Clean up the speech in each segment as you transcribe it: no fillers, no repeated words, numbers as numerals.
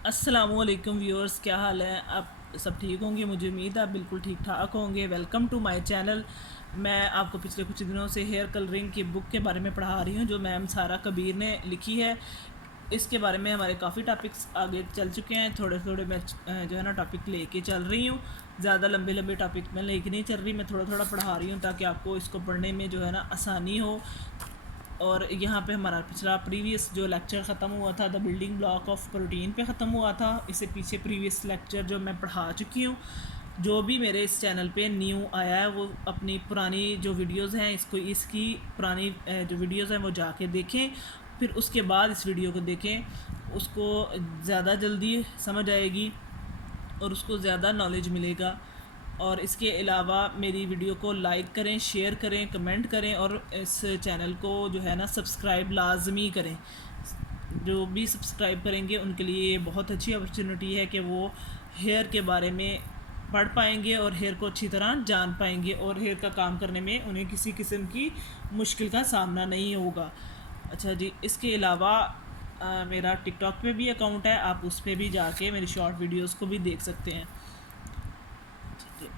अस्सलामुअलैकुम व्यूअर्स, क्या हाल है? आप सब ठीक होंगे, मुझे उम्मीद है आप बिल्कुल ठीक ठाक होंगे। Welcome to my channel. मैं आपको पिछले कुछ दिनों से हेयर कलरिंग की बुक के बारे में पढ़ा रही हूँ जो मैम सारा कबीर ने लिखी है। इसके बारे में हमारे काफ़ी टॉपिक्स आगे चल चुके हैं। थोड़े थोड़े मैं जो है ना टॉपिक लेके चल रही हूँ। ज़्यादा लंबे लंबे टॉपिक मैं लेके नहीं चल रही, मैं थोड़ा थोड़ा पढ़ा रही हूँ ताकि आपको इसको पढ़ने में जो है ना आसानी हो। और यहाँ पे हमारा पिछला प्रीवियस जो लेक्चर ख़त्म हुआ था the building block of protein पे ख़त्म हुआ था। इससे पीछे प्रीवियस लेक्चर जो मैं पढ़ा चुकी हूँ। जो भी मेरे इस चैनल पे न्यू आया है वो अपनी पुरानी जो वीडियोस हैं इसकी पुरानी जो वीडियोस हैं वो जाके देखें, फिर उसके बाद इस वीडियो को देखें। उसको ज़्यादा जल्दी समझ आएगी और उसको ज़्यादा नॉलेज मिलेगा। और इसके अलावा मेरी वीडियो को लाइक करें, शेयर करें, कमेंट करें और इस चैनल को जो है ना सब्सक्राइब लाजमी करें। जो भी सब्सक्राइब करेंगे उनके लिए ये बहुत अच्छी अपॉर्चुनिटी है कि वो हेयर के बारे में पढ़ पाएंगे और हेयर को अच्छी तरह जान पाएंगे और हेयर का काम करने में उन्हें किसी किस्म की मुश्किल का सामना नहीं होगा। अच्छा जी, इसके अलावा मेरा टिकटॉक पे भी अकाउंट है, आप उस पर भी जाके मेरी शॉर्ट वीडियोस को भी देख सकते हैं।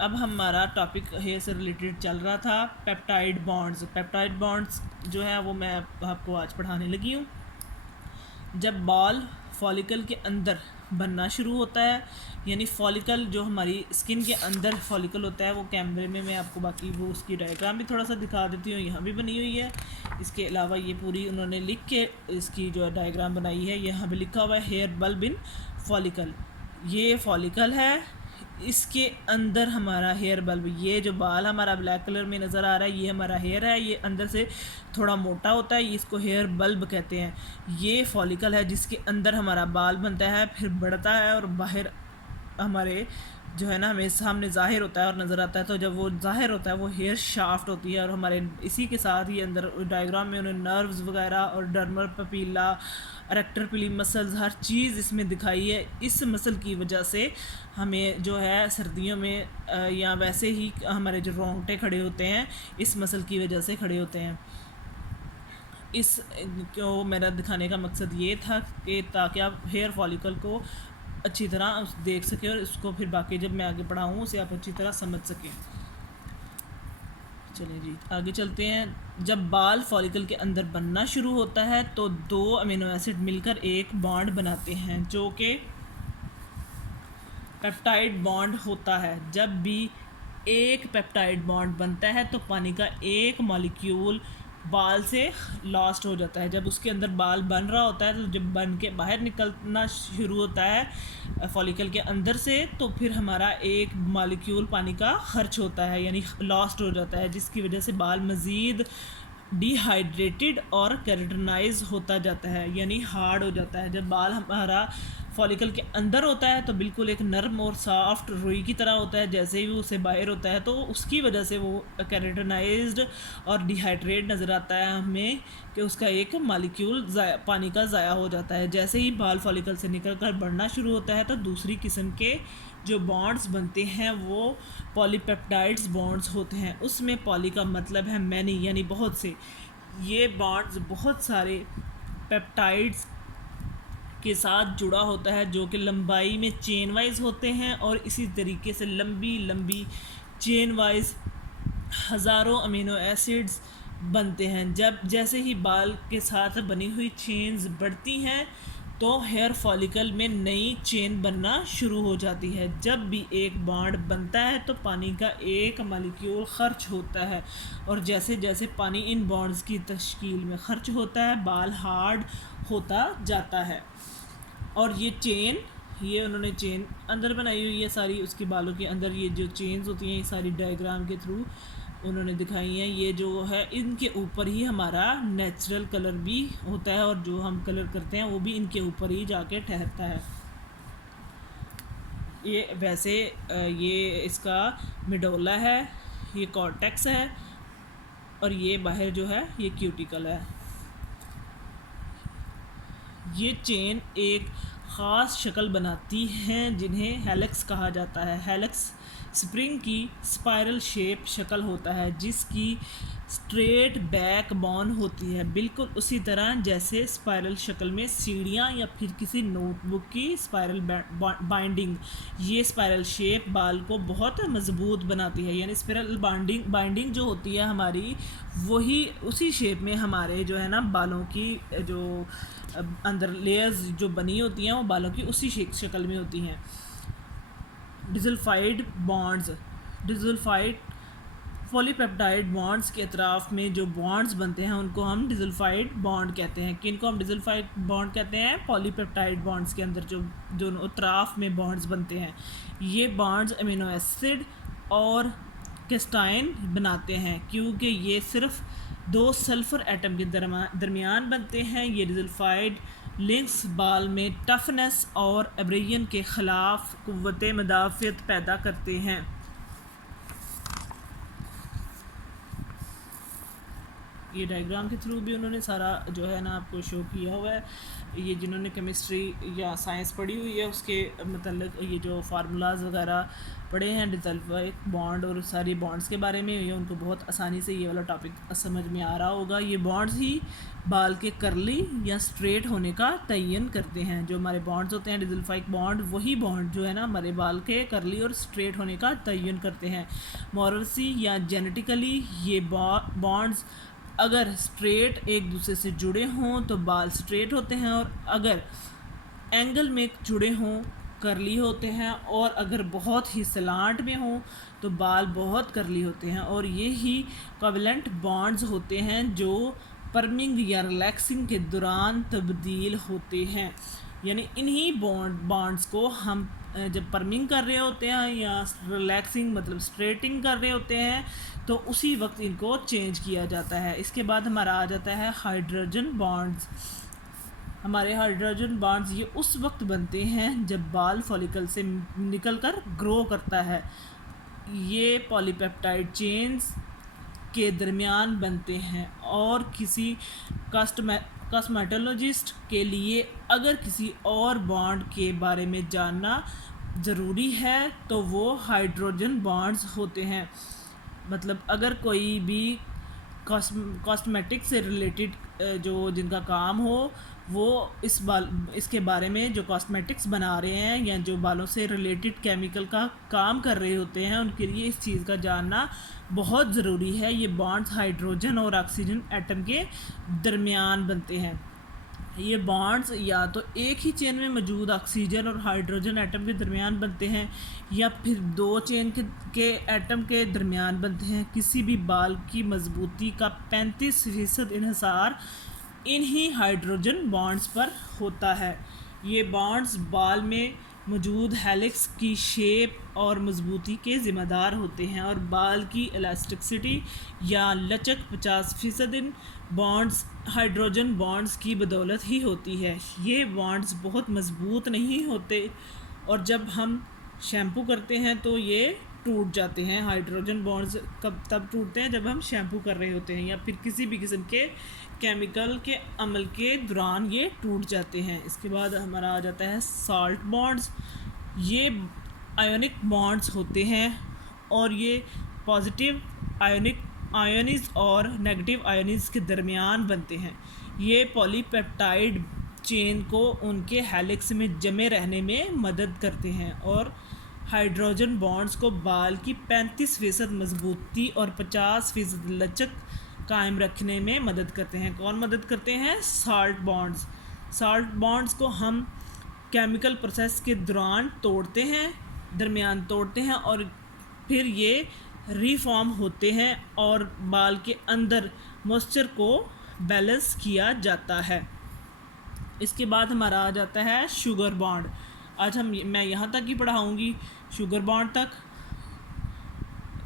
अब हमारा टॉपिक हेयर से रिलेटेड चल रहा था पेप्टाइड बॉन्ड्स। पेप्टाइड बॉन्ड्स जो है वो मैं आपको आज पढ़ाने लगी हूँ। जब बाल फॉलिकल के अंदर बनना शुरू होता है, यानी फॉलिकल जो हमारी स्किन के अंदर फॉलिकल होता है, वो कैमरे में मैं आपको बाकी वो उसकी डायग्राम भी थोड़ा सा दिखा देती हूँ, यहाँ भी बनी हुई है। इसके अलावा ये पूरी उन्होंने लिख के इसकी जो डायग्राम बनाई है, यहाँ पे लिखा हुआ है हेयर बल्ब इन फॉलिकल। ये फॉलिकल है, इसके अंदर हमारा हेयर बल्ब, ये जो बाल हमारा ब्लैक कलर में नज़र आ रहा है ये हमारा हेयर है। ये अंदर से थोड़ा मोटा होता है, इसको हेयर बल्ब कहते हैं। ये फॉलिकल है जिसके अंदर हमारा बाल बनता है, फिर बढ़ता है और बाहर हमारे जो है ना हमें सामने ज़ाहिर होता है और नज़र आता है। तो जब वो ज़ाहिर होता है वो हेयर शाफ्ट होती है। और हमारे इसी के साथ ही अंदर डायग्राम में उन्होंने नर्व्स वगैरह और डर्मर पपीला अरेक्टर पिली मसल्स हर चीज़ इसमें दिखाई है। इस मसल की वजह से हमें जो है सर्दियों में या वैसे ही हमारे जो रोंगटे खड़े होते हैं इस मसल की वजह से खड़े होते हैं। इस को मेरा दिखाने का मकसद ये था कि ताकि आप हेयर फॉलिकल को अच्छी तरह देख सकें और इसको फिर बाकी जब मैं आगे पढ़ाऊँ उसे आप अच्छी तरह समझ सकें। चलिए जी आगे चलते हैं। जब बाल फॉलिकल के अंदर बनना शुरू होता है तो दो अमीनो एसिड मिलकर एक बॉन्ड बनाते हैं जो कि पेप्टाइड बॉन्ड होता है। जब भी एक पेप्टाइड बॉन्ड बनता है तो पानी का एक मॉलिक्यूल बाल से लॉस्ट हो जाता है। जब उसके अंदर बाल बन रहा होता है तो जब बन के बाहर निकलना शुरू होता है फॉलिकल के अंदर से, तो फिर हमारा एक मॉलिक्यूल पानी का खर्च होता है यानी लॉस्ट हो जाता है, जिसकी वजह से बाल मज़ीद डिहाइड्रेटेड और केराटिनाइज होता जाता है यानी हार्ड हो जाता है। जब बाल हमारा फॉलिकल के अंदर होता है तो बिल्कुल एक नर्म और सॉफ्ट रुई की तरह होता है, जैसे ही वो उसे बाहर होता है तो उसकी वजह से वो केराटिनाइज्ड और डिहाइड्रेट नज़र आता है हमें कि उसका एक मॉलिक्यूल पानी का ज़ाया हो जाता है। जैसे ही बाल फॉलिकल से निकल कर बढ़ना शुरू होता है तो दूसरी किस्म के जो बॉन्ड्स बनते हैं वो पॉलीपेप्टाइड्स बॉन्ड्स होते हैं। उसमें पॉली का मतलब है मैनी यानी बहुत से। ये बॉन्ड्स बहुत सारे पेप्टाइड्स के साथ जुड़ा होता है जो कि लंबाई में चेन वाइज होते हैं और इसी तरीके से लंबी लंबी चेन वाइज हज़ारों अमीनो एसिड्स बनते हैं। जब जैसे ही बाल के साथ बनी हुई चेन्स बढ़ती हैं तो हेयर फॉलिकल में नई चेन बनना शुरू हो जाती है। जब भी एक बॉन्ड बनता है तो पानी का एक मॉलिक्यूल खर्च होता है और जैसे जैसे पानी इन बॉन्ड्स की तश्कील में खर्च होता है बाल हार्ड होता जाता है। और ये उन्होंने चेन अंदर बनाई हुई है सारी उसके बालों के अंदर। ये जो चेन्स होती हैं ये सारी डायग्राम के थ्रू उन्होंने दिखाई हैं। ये जो है इनके ऊपर ही हमारा नेचुरल कलर भी होता है और जो हम कलर करते हैं वो भी इनके ऊपर ही जाके ठहरता है। ये वैसे ये इसका मिडोला है, ये कॉर्टेक्स है और ये बाहर जो है ये क्यूटिकल है। ये चेन एक ख़ास शक्ल बनाती हैं जिन्हें हेलिक्स कहा जाता है। हेलिक्स स्प्रिंग की स्पाइरल शेप शक्ल होता है जिसकी स्ट्रेट बैक बोन होती है, बिल्कुल उसी तरह जैसे स्पाइरल शक्ल में सीढ़ियाँ या फिर किसी नोटबुक की स्पाइरल बाइंडिंग। ये स्पाइरल शेप बाल को बहुत मजबूत बनाती है, यानी स्पाइरल बाइंडिंग जो होती है हमारी, वही उसी शेप में हमारे जो है ना बालों की जो अंदर लेयर्स जो बनी होती हैं वो बालों की उसी शक्ल में होती हैं। Disulphide bonds, disulphide polypeptide bonds के अतराफ़ में जो बॉन्ड्स बनते हैं उनको हम डिसल्फाइड बॉन्ड कहते हैं। किनको हम डिसल्फाइड बॉन्ड कहते हैं? पॉलीपेप्टाइड बॉन्ड्स के अंदर जो जो अतराफ़ में बॉन्ड्स बनते हैं, ये बॉन्ड्स अमीनो एसिड और कैस्टाइन बनाते हैं, क्योंकि ये सिर्फ 2 सल्फ़र एटम के दरमियान बनते हैं। ये डिसल्फाइड लिंक्स बाल में टफनेस और एब्रेजन के ख़िलाफ़ क़ुव्वत मुदाफ़ियत पैदा करते हैं। ये डायग्राम के थ्रू भी उन्होंने सारा जो है ना आपको शो किया हुआ है। ये जिन्होंने केमिस्ट्री या साइंस पढ़ी हुई है उसके मतलब ये जो फार्मूलाज वगैरह पढ़े हैं डिसल्फाइड बॉन्ड और सारी बॉन्ड्स के बारे में, ये उनको बहुत आसानी से ये वाला टॉपिक समझ में आ रहा होगा। ये बॉन्ड्स ही बाल के करली या स्ट्रेट होने का तयन करते हैं। जो हमारे बॉन्ड्स होते हैं डिसल्फाइड बॉन्ड, वही बॉन्ड जो है ना हमारे बाल के करली और स्ट्रेट होने का तयन करते हैं। मॉरसी या जेनेटिकली ये बॉन्ड्स अगर स्ट्रेट एक दूसरे से जुड़े हों तो बाल स्ट्रेट होते हैं, और अगर एंगल में जुड़े हों करली होते हैं, और अगर बहुत ही सलांट में हों तो बाल बहुत करली होते हैं। और ये ही कोवलेंट बॉन्ड्स होते हैं जो पर्मिंग या रिलैक्सिंग के दौरान तब्दील होते हैं। यानी इन्हीं बॉन्ड्स को हम जब पर्मिंग कर रहे होते हैं या रिलैक्सिंग मतलब स्ट्रेटिंग कर रहे होते हैं तो उसी वक्त इनको चेंज किया जाता है। इसके बाद हमारा आ जाता है हाइड्रोजन बॉन्ड्स। हमारे हाइड्रोजन बॉन्ड्स ये उस वक्त बनते हैं जब बाल फॉलिकल से निकलकर ग्रो करता है। ये पॉलीपेप्टाइड चेन्स के दरमियान बनते हैं, और किसी कॉस्मेटोलॉजिस्ट के लिए अगर किसी और बॉन्ड के बारे में जानना ज़रूरी है तो वो हाइड्रोजन बॉन्ड्स होते हैं। मतलब अगर कोई भी कॉस्मेटिक से रिलेटेड जो जिनका काम हो वो इसके बारे में, जो कॉस्मेटिक्स बना रहे हैं या जो बालों से रिलेटेड केमिकल का काम कर रहे होते हैं, उनके लिए इस चीज़ का जानना बहुत ज़रूरी है। ये बॉन्ड्स हाइड्रोजन और ऑक्सीजन एटम के दरमियान बनते हैं। ये बॉन्ड्स या तो एक ही चेन में मौजूद ऑक्सीजन और हाइड्रोजन एटम के दरमियान बनते हैं, या फिर 2 चेन के एटम के दरमियान बनते हैं। किसी भी बाल की मजबूती का 35% इन्हिसार इन्हीं हाइड्रोजन बॉन्ड्स पर होता है। ये बॉन्ड्स बाल में मौजूद हेलिक्स की शेप और मजबूती के ज़िम्मेदार होते हैं, और बाल की इलास्टिसिटी या लचक 50% इन बॉन्ड्स हाइड्रोजन बॉन्ड्स की बदौलत ही होती है। ये बॉन्ड्स बहुत मजबूत नहीं होते, और जब हम शैम्पू करते हैं तो ये टूट जाते हैं। हाइड्रोजन बॉन्ड्स तब टूटते हैं जब हम शैम्पू कर रहे होते हैं या फिर किसी भी किस्म के केमिकल के अमल के दौरान ये टूट जाते हैं। इसके बाद हमारा आ जाता है साल्ट बॉन्ड्स। ये आयोनिक बॉन्ड्स होते हैं, और ये पॉजिटिव आयोनिज और नेगेटिव आयोनिज के दरमियान बनते हैं। ये पॉलीपेप्टाइड चेन को उनके हेलिक्स में जमे रहने में मदद करते हैं, और हाइड्रोजन बॉन्ड्स को बाल की 35% मजबूती और 50% लचक कायम रखने में मदद करते हैं। कौन मदद करते हैं? Salt bonds. साल्ट बॉन्ड्स को हम केमिकल प्रोसेस के दौरान तोड़ते हैं, दरमियान तोड़ते हैं, और फिर ये रीफॉर्म होते हैं और बाल के अंदर मॉइस्चर को बैलेंस किया जाता है। इसके बाद हमारा आ जाता है शुगर बॉन्ड। आज मैं यहाँ तक ही पढ़ाऊँगी, शुगर बॉन्ड तक।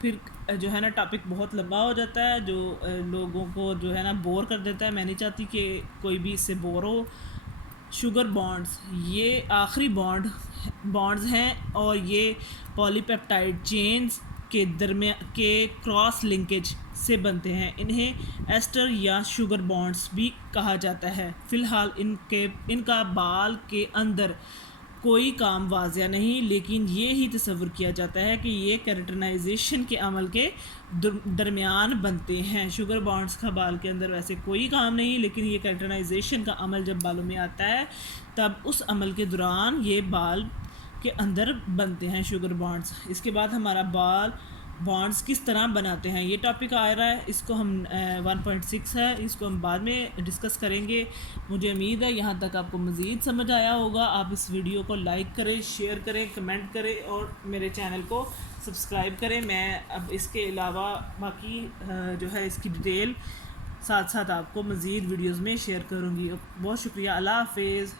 फिर जो है ना टॉपिक बहुत लंबा हो जाता है, जो लोगों को जो है ना बोर कर देता है। मैं नहीं चाहती कि कोई भी इससे बोर हो। शुगर बॉन्ड्स ये आखिरी बॉन्ड्स हैं, और ये पॉलीपेप्टाइड चेन्स के दरमियान के क्रॉस लिंकेज से बनते हैं। इन्हें एस्टर या शुगर बॉन्ड्स भी कहा जाता है। फ़िलहाल इनका बाल के अंदर कोई काम वाजिया नहीं, लेकिन ये ही तसव्वुर किया जाता है कि ये कैरेटनाइजेशन के अमल के दरमियान बनते हैं। शुगर बॉन्ड्स का बाल के अंदर वैसे कोई काम नहीं, लेकिन ये कैरेटनाइजेशन का अमल जब बालों में आता है तब उस अमल के दौरान ये बाल के अंदर बनते हैं शुगर बॉन्ड्स। इसके बाद हमारा बाल बॉन्ड्स किस तरह बनाते हैं ये टॉपिक आ रहा है, इसको हम 1.6 है, इसको हम बाद में डिस्कस करेंगे। मुझे उम्मीद है यहाँ तक आपको मज़ीद समझ आया होगा। आप इस वीडियो को लाइक करें, शेयर करें, कमेंट करें और मेरे चैनल को सब्सक्राइब करें। मैं अब इसके अलावा बाकी जो है इसकी डिटेल साथ साथ आपको मज़ीद वीडियोज़ में शेयर करूँगी। बहुत शुक्रिया। अल्लाह हाफिज़।